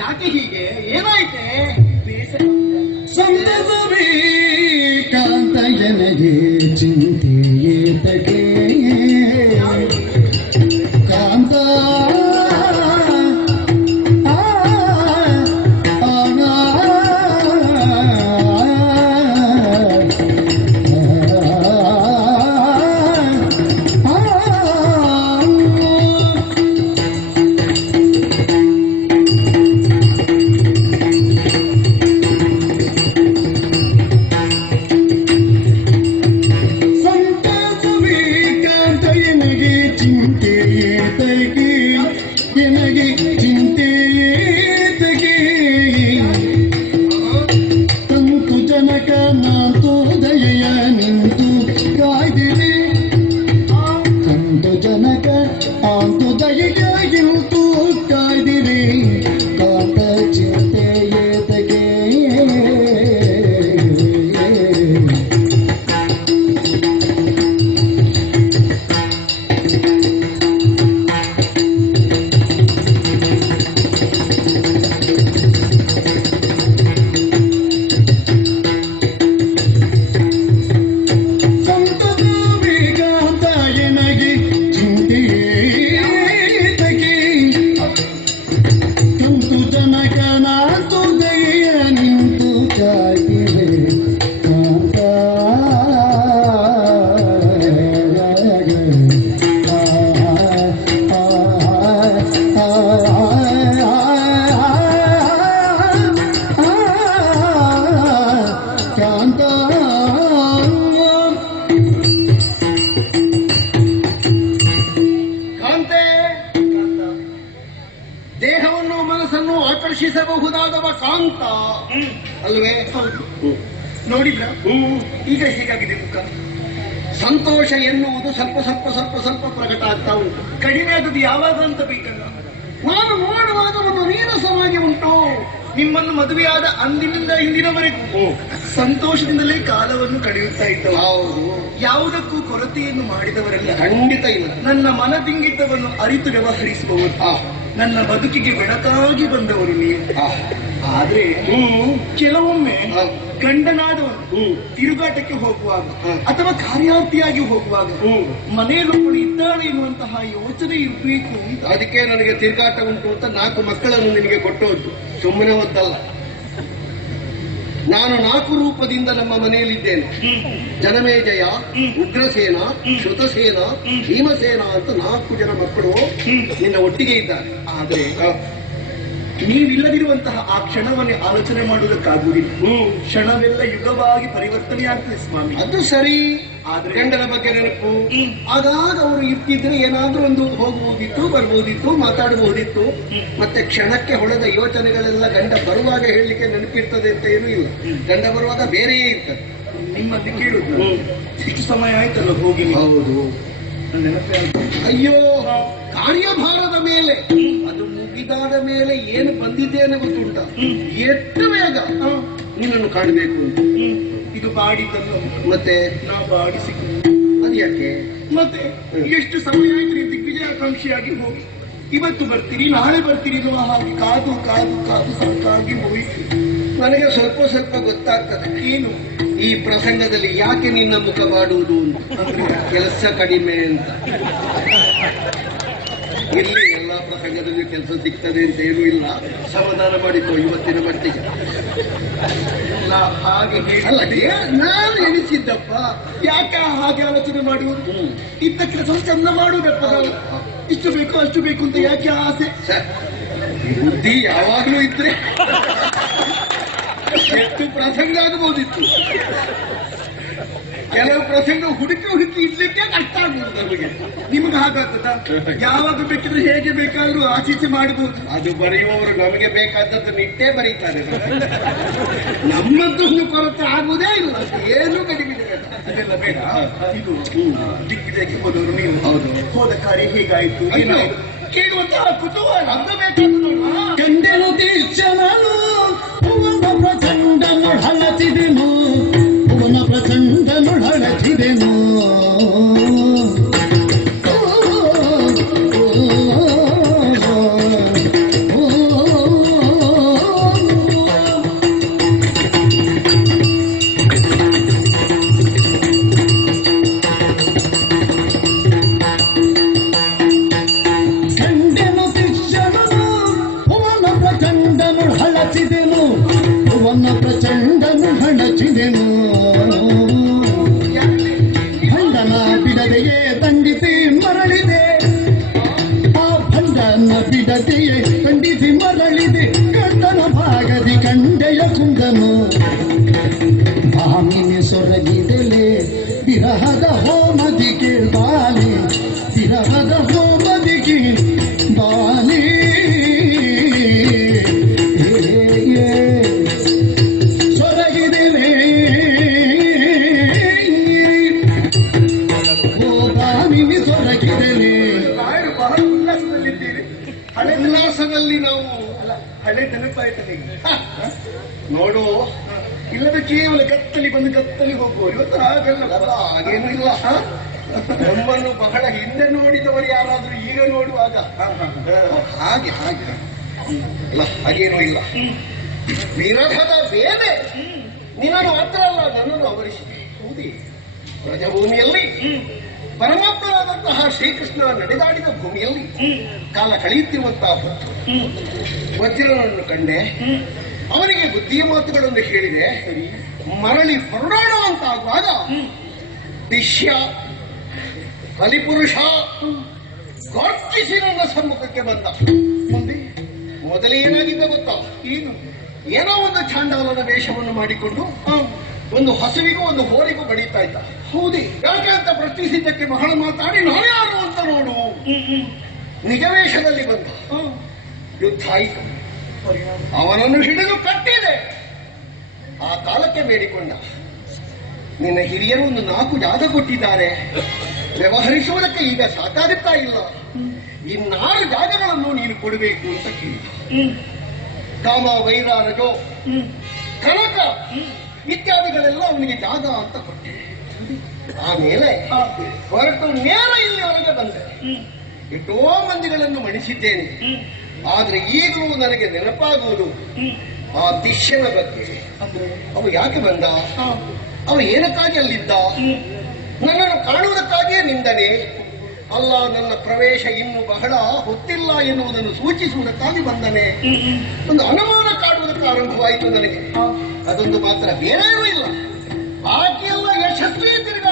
ಯಾಕೆ ಹೀಗೆ? ಏನಾಯ್ತೆ? ಸಂತಸಬೇಕಂತ ನನಗೆ ಚಿಂತೆಯೇತಕ್ಕೆ ಕಾಂತ ದೇಹವನ್ನು ಮನಸ್ಸನ್ನು ಆಕರ್ಷಿಸಬಹುದಾದವ ಕಾಂತ ಅಲ್ವೇ? ನೋಡಿದ್ರ ಈಗ ಹೇಗಾಗಿದೆ ಮುಖ? ಸಂತೋಷ ಎನ್ನುವುದು ಸ್ವಲ್ಪ ಸ್ವಲ್ಪ ಸ್ವಲ್ಪ ಸ್ವಲ್ಪ ಪ್ರಕಟ ಆಗ್ತಾ ಉಂಟು. ಕಡಿಮೆ ಆದದ್ದು ಯಾವಾಗ ಅಂತ ಬೇಕಲ್ಲ. ನಾನು ನೋಡುವಾಗ ಒಂದು ನೀರಸವಾಗಿ ಉಂಟು. ನಿಮ್ಮನ್ನು ಮದುವೆಯಾದ ಅಂದಿನಿಂದ ಇಂದಿನವರೆಗೂ ಸಂತೋಷದಿಂದಲೇ ಕಾಲವನ್ನು ಕಳೆಯುತ್ತಾ ಇದ್ದವು. ಯಾವುದಕ್ಕೂ ಕೊರತೆಯನ್ನು ಮಾಡಿದವರಲ್ಲ, ಖಂಡಿತ ಇಲ್ಲ. ನನ್ನ ಮನದಿಂಗಿದ್ದವನ್ನು ಅರಿತು ವ್ಯವಹರಿಸುವವರು, ನನ್ನ ಬದುಕಿಗೆ ಬೆಳಕಾಗಿ ಬಂದವರು ನೀವು. ಆದ್ರೆ ಕೆಲವೊಮ್ಮೆ ಗಂಡನಾದವನು ತಿರುಗಾಟಕ್ಕೆ ಹೋಗುವಾಗ ಅಥವಾ ಕಾರ್ಯಾರ್ಥಿಯಾಗಿ ಹೋಗುವಾಗ ಮನೆಯಲ್ಲೊಬ್ಬಳು ಇದ್ದಾಳೆ ಎನ್ನುವಂತಹ ಯೋಚನೆ ಇರಬೇಕು. ಅದಕ್ಕೆ ನನಗೆ ತಿರುಗಾಟ ಉಂಟು ಅಂತ 4 ಮಕ್ಕಳನ್ನು ನಿನಗೆ ಕೊಟ್ಟೋದು ಸುಮ್ಮನೆ ಹೊತ್ತಲ್ಲ. ನಾನು 4 ರೂಪದಿಂದ ನಮ್ಮ ಮನೆಯಲ್ಲಿದ್ದೇನೆ. ಜನಮೇಜಯ, ಉಗ್ರಸೇನ, ಶ್ರುತಸೇನ, ಭೀಮಸೇನ ಅಂತ 4 ಜನ ಮಕ್ಕಳು ನಿನ್ನ ಒಟ್ಟಿಗೆ ಇದ್ದಾರೆ. ಆದರೆ ನೀವಿಲ್ಲದಿರುವಂತಹ ಆ ಕ್ಷಣವನ್ನೇ ಆಲೋಚನೆ ಮಾಡುವುದಕ್ಕಾಗುವುದಿಲ್ಲ. ಕ್ಷಣವೆಲ್ಲ ಯುಗವಾಗಿ ಪರಿವರ್ತನೆ ಆಗ್ತದೆ ಸ್ವಾಮಿ. ಅದು ಸರಿ. ಆದ್ರೆ ಗಂಡನ ಬಗ್ಗೆ ನೆನಪು ಆಗಾಗ ಅವರು ಇರ್ತಿದ್ರೆ ಏನಾದ್ರೂ ಒಂದು ಹೋಗುವುದಿತ್ತು, ಬರ್ಬೋದಿತ್ತು, ಮಾತಾಡಬಹುದಿತ್ತು. ಮತ್ತೆ ಕ್ಷಣಕ್ಕೆ ಹೊಡೆದ ಯೋಚನೆಗಳೆಲ್ಲ ಗಂಡ ಬರುವಾಗ ಹೇಳಲಿಕ್ಕೆ ನೆನಪಿರ್ತದೆ ಅಂತ ಏನೂ ಇಲ್ಲ. ಗಂಡ ಬರುವಾಗ ಬೇರೆಯೇ ಇರ್ತದೆ. ನಿಮ್ಮಲ್ಲಿ ಕೇಳುದು ಇಷ್ಟು ಸಮಯ ಆಯ್ತಲ್ಲ ಹೋಗಿ. ಹೌದು, ಅಯ್ಯೋ ಕಾರ್ಯಭಾರದ ಮೇಲೆ ಅದು ಮುಗಿದಾದ ಮೇಲೆ ಏನು ಬಂದಿದ್ದೇನೆ ಗೊತ್ತುಂಟ. ಎಷ್ಟು ಬೇಗ ನಿನ್ನನ್ನು ಕಾಣಬೇಕು ಅಂತ. ಇದು ಬಾಡಿದ್ದನ್ನು ಮತ್ತೆ ನಾವು ಬಾಡಿಸಿ ಅದು ಯಾಕೆ? ಮತ್ತೆ ಎಷ್ಟು ಸಮಯ ಆಯ್ತು ದಿಗ್ವಿಜಯಾಕಾಂಕ್ಷಿಯಾಗಿ ಹೋಗಿ ಇವತ್ತು ಬರ್ತೀರಿ ನಾಳೆ ಬರ್ತೀರಿ ಎನ್ನುವ ಹಾಗೆ ಕಾದು ಕಾದು ಕಾದು ಸಾಕಾಗಿ ಹೋಯಿತು. ನನಗೆ ಸ್ವಲ್ಪ ಸ್ವಲ್ಪ ಗೊತ್ತಾಗ್ತದೆ ಏನು ಈ ಪ್ರಸಂಗದಲ್ಲಿ ಯಾಕೆ ನಿನ್ನ ಮುಖ ಮಾಡುವುದು ಅಂತ. ಕೆಲಸ ಕಡಿಮೆ ಅಂತ. ಇಲ್ಲಿ ಎಲ್ಲಾ ಪ್ರಸಂಗದಲ್ಲಿ ಕೆಲಸ ಸಿಗ್ತದೆ ಅಂತ ಏನೂ ಇಲ್ಲ. ಸಮಾಧಾನ ಮಾಡಿಕೊ ಇವತ್ತಿನ ಮಟ್ಟಿಗೆ. ಹಾಗೆ ಅಲ್ಲ, ನಾನು ಎಣಿಸಿದ್ದಪ್ಪ. ಯಾಕೆ ಹಾಗೆ ಆಲೋಚನೆ ಮಾಡುವುದು? ಇದ್ದ ಕೆಲಸ ಚಂದ ಮಾಡುವುದಪ್ಪ. ಇಷ್ಟು ಬೇಕು ಅಷ್ಟು ಬೇಕು ಅಂತ ಯಾಕೆ ಆಸೆ? ಬುದ್ಧಿ ಯಾವಾಗ್ಲೂ ಇದ್ರೆ ಎಷ್ಟು ಪ್ರಸಂಗ ಆಗಬಹುದಿತ್ತು. ಕೆಲವು ಪ್ರಸಂಗ ಹುಡುಕಿ ಇಡ್ಲಿಕ್ಕೆ ಕಷ್ಟ ಆಗ್ಬೋದು ನಮಗೆ. ನಿಮ್ಗೆ ಹಾಗಾಗ್ತದ? ಯಾವಾಗ ಬೇಕಿದ್ರೆ ಹೇಗೆ ಬೇಕಾದ್ರೂ ಆಚೀಚೆ ಮಾಡಬಹುದು. ಅದು ಬರೆಯುವವರು ನಮಗೆ ಬೇಕಾದದ್ದು ನಿಟ್ಟೆ ಬರೀತಾರೆ. ನಮ್ಮದೊಂದು ಕೊರತೆ ಆಗುವುದೇ ಇಲ್ಲ. ಏನು ಕಡಿಮೆ ಅದೆಲ್ಲ ಬೇಡ. ಇದು ದಿಗ್ವಿಜಯಕ್ಕೆ ಹೋದವರು ನೀವು. ಹೌದು, ಹೋದ ಕಾರ್ಯ ಹೇಗಾಯ್ತು ಕೇಳುವಂತಹ ಕುತೂಹಲ ಅದು ಬೇಕಾದ್ರು. ಗಂಡನು ತೀರ್ಚನನು ಪ್ರಚಂಡನು ಹಳಚಿದೆನು, ಪುವನ ಪ್ರಚಂಡನು ಹಳಚಿದೆನು. ಭುವನ ಪ್ರಚಂಡನು ಹಣಚಿದೆನು ಭಂಡನ ಬಿಡದೆಯೇ ದಂಡಿಸಿ ಮರಳಿದೆ ಆ ಭಂಡನ ಬಿಡದೆಯೇ ಖಂಡಿಸಿ ಮರಳಿದೆ ಕಂದನ ಭಾಗದಿ ಕಂಡೆಯ ಕುಂದನು ಭಾಮಿನಿ ಸೊರಗಿದೆಲೆ ವಿರಹದ ಹೋಮದಿಗೆ ಬಾಲಿ ವಿರಹದ ಹೋಮದಿಗೆ ಬಾಲಿ ಸೊರಗಿದೆಲೆ ಓ ಭಾಮಿನಿ ಸೊರಗಿದೆಲೆ. ಬಹಳ ಉಲ್ಲಾಸದಲ್ಲಿದ್ದೀರಿ. ಹಳೆ ಉಲ್ಲಾಸದಲ್ಲಿ ನಾವು ಅಲ್ಲ, ಹಳೆ ನೆನಪಾಯ್ತದೆ ನೋಡು. ಇಲ್ಲದ ಕೇವಲ ಕತ್ತಲಿ ಬಂದು ಕತ್ತಲಿ ಹೋಗುವರು. ಇವತ್ತು ಹಾಗಲ್ಲ, ಹಾಗೇನು ಇಲ್ಲ. ನಮ್ಮನ್ನು ಬಹಳ ಹಿಂದೆ ನೋಡಿದವರು ಯಾರಾದ್ರೂ ಈಗ ನೋಡುವಾಗ ಹಾಗೆ ಹಾಗೆ ಅಲ್ಲ, ಹಾಗೇನೂ ಇಲ್ಲ. ವಿರಹದ ಬೇರೆ ನಿನ್ನನ್ನು ಮಾತ್ರ ಅಲ್ಲ, ನನ್ನನ್ನು ಅವರಿಸಿದೆ. ಹೌದೇ, ಬ್ರಜಭೂಮಿಯಲ್ಲಿ ಪರಮಾತ್ಮನಾದಂತಹ ಶ್ರೀಕೃಷ್ಣ ನಡೆದಾಡಿದ ಭೂಮಿಯಲ್ಲಿ ಕಾಲ ಕಳೆಯುತ್ತಿರುವಂತಹ ಹೊತ್ತು ವಜ್ರನನ್ನು ಕಂಡೆ. ಅವನಿಗೆ ಬುದ್ಧಿಯ ಮಾತುಗಳನ್ನು ಹೇಳಿದೆ. ಮರಳಿ ಹೊರಡಾಡುವಂತಾಗುವಾಗ ದಿಶ್ಯ ಕಲಿಪುರುಷ ಗರ್ಜಿಸಿ ನನ್ನ ಸಮ್ಮುಖಕ್ಕೆ ಬಂದ. ಮುಂದೆ ಮೊದಲೇ ಏನಾಗಿದ್ದ ಗೊತ್ತಾ? ಏನೋ ಒಂದು ಚಾಂಡಾಲನ ವೇಷವನ್ನು ಮಾಡಿಕೊಂಡು ಒಂದು ಹಸುವಿಗೂ ಒಂದು ಹೋರಿಗೂ ಬಡೀತಾ ಇದ್ದ. ಹೌದೇ, ಯಾಕೆ ಅಂತ ಪ್ರಶ್ನಿಸಿದ್ದಕ್ಕೆ ಬಹಳ ಮಾತಾಡಿ ನಾನ್ಯಾರು ಅಂತ ನೋಡು. ನಿಜ ವೇಷದಲ್ಲಿ ಬಂದ. ಯುದ್ಧ ಆಯಿತು. ಅವನನ್ನು ಹಿಡಿದು ಕಟ್ಟಿದೆ. ಆ ಕಾಲಕ್ಕೆ ಬೇಡಿಕೊಂಡ, ನಿನ್ನ ಹಿರಿಯರು ಒಂದು 4 ಜಾಗ ಕೊಟ್ಟಿದ್ದಾರೆ, ವ್ಯವಹರಿಸುವುದಕ್ಕೆ ಈಗ ಸಾಕಾಗುತ್ತಾ ಇಲ್ಲ, ಈ 4 ಜಾಗಗಳನ್ನು ನೀನು ಕೊಡಬೇಕು ಅಂತ ಕೇಳಿದ. ಕಾಮ, ವೈರ, ರಜೋ, ಕನಕ ಇತ್ಯಾದಿಗಳೆಲ್ಲ ಅವನಿಗೆ ಜಾಗ ಅಂತ ಕೊಟ್ಟೆ. ಆಮೇಲೆ ಹೊರಟು ನೇರ ಇಲ್ಲಿ ಹೊರಗೆ ಬಂದೆ. ಎಷ್ಟೋ ಮಂದಿಗಳನ್ನು ಮಣಿಸಿದ್ದೇನೆ. ಆದ್ರೆ ಈಗಲೂ ನನಗೆ ನೆನಪಾಗುವುದು ಆ ದಿಶ್ಯನ ಬಗ್ಗೆ. ಅವ ಯಾಕೆ ಬಂದ? ಅವ ಏನಕ್ಕಾಗಿ ಅಲ್ಲಿದ್ದ? ನನ್ನನ್ನು ಕಾಣುವುದಕ್ಕಾಗಿಯೇ ನಿಂದನೆ ಅಲ್ಲ, ನನ್ನ ಪ್ರವೇಶ ಇನ್ನು ಬಹಳ ಹೊತ್ತಿಲ್ಲ ಎನ್ನುವುದನ್ನು ಸೂಚಿಸುವುದಕ್ಕಾಗಿ ಬಂದನೆ. ಒಂದು ಅನುಮಾನ ಕಾಡುವುದಕ್ಕೆ ಆರಂಭವಾಯಿತು ನನಗೆ. ಅದೊಂದು ಮಾತ್ರ, ಬೇರೇನೂ ಇಲ್ಲ. ಬಾಕಿಯೆಲ್ಲ ಯಶಸ್ವಿ ತಿರುಗ